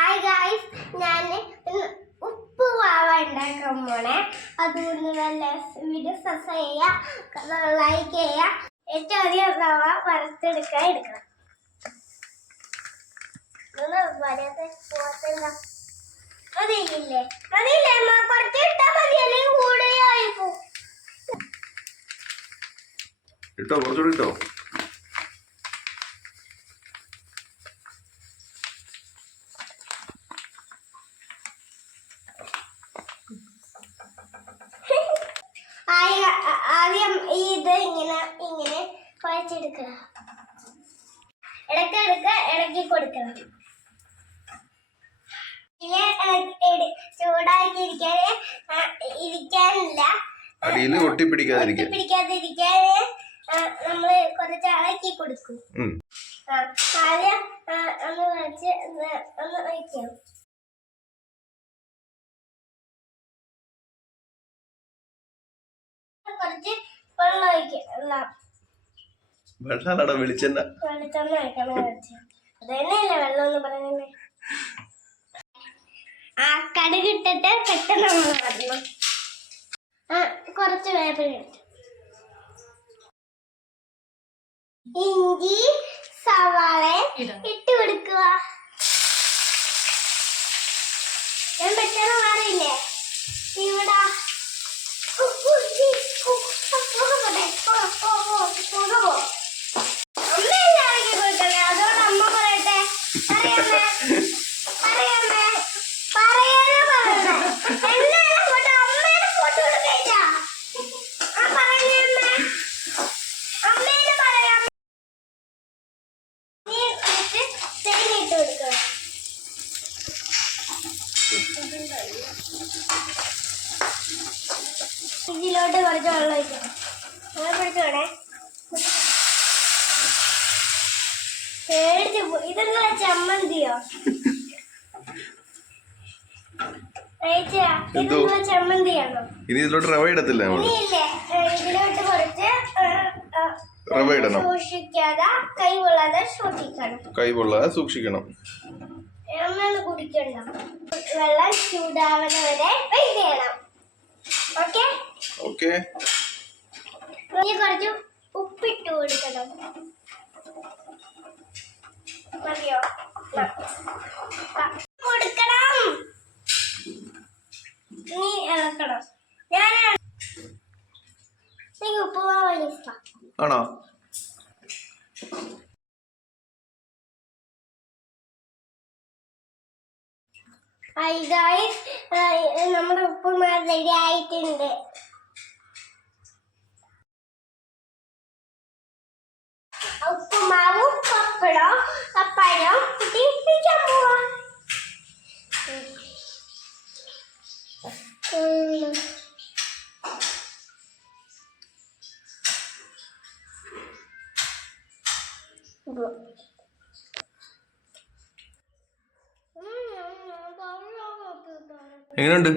Hi guys, ഞാൻ ഉപ്പ് വാവ ഉണ്ടാക്കാൻ പോണേ. അതുകൊണ്ട് നല്ല വീഡിയോ സബ്സ്ക്രൈബ് ചെയ്യുക, ലൈക്ക് ചെയ്യുക. ഏറ്റവും അധികം റവ വറുത്തെടുക്കാൻ എടുക്കണം. മതിയില്ലേ അമ്മ, കുറച്ച് ഇട്ടാൽ മതി, അല്ലെങ്കിൽ കൂടെ ആയിപ്പോ. ഇട്ടോ, കുറച്ചുകൂടി ഇട്ടോ. ആദ്യം ഇത് ഇങ്ങനെ കുഴച്ചെടുക്കണം. ഇടയ്ക്ക് കൊടുക്കണം. ചൂടാക്കി ഇരിക്കാനില്ല, അടിയിൽ ഒട്ടിപ്പിടിക്കാതിരിക്കാൻ നമ്മള് കുറച്ച് ഇളക്കി കൊടുക്കും. ആദ്യം ഒന്ന് വയ്ക്കാം. കുറച്ച് വെള്ളം ഒഴിക്കണം. വെളിച്ചെണ്ണ ഒഴിക്കണം. അതന്നെയല്ലേ വെള്ളം എന്ന് പറയുന്നത്. കടുകിട്ടിട്ട് പെട്ടെന്ന് നമ്മൾ വരണം. കുറച്ച് വേപ്പില ഇഞ്ചി സവാള ഇട്ട് കൊടുക്കുക. ഞാൻ പെട്ടെന്ന് മാറിയില്ലേ ഇവിടെ. അതോട് അമ്മ പറയട്ടെ. ഇതിലോട്ട് കുറച്ച് വെള്ളം ഒഴിക്കണം. പിടിച്ചോണേ. പേടിച്ചു പോയി. ഇതെന്താ ചമ്മന്തിയോ? ഇതെന്താ ചമ്മന്തിയാണോ? ഇനി ഇതിലോട്ട് റവ ഇടത്തില്ല. ഇനിയില്ലേ, ഇതിലോട്ട് കുറച്ച് റവ ഇടണം. സൂക്ഷിക്കാതെ കൈ സൂക്ഷിക്കണം. ഒന്നും കുടിക്കണ്ട. വെള്ളം ചൂടാവുന്ന വരെ വെയിറ്റ് ചെയ്യണം. ഓക്കെ. ഇനി കുറച്ച് ഉപ്പിട്ട് കൊടുക്കണം. മതിയോ? കൊടുക്കണം. നീ ഇളക്കണം. എനിക്ക് ഉപ്പ് പോവാൻ ഇഷ്ടം. ആണോ? ഹായ് ഗായ്സ്, നമ്മുടെ ഉപ്പുമാവ് റെഡി ആയിട്ടുണ്ട്. ഉപ്പുമാവും പപ്പടം കുട്ടിപ്പിക്കാൻ പോവാ. എങ്ങനെയുണ്ട്?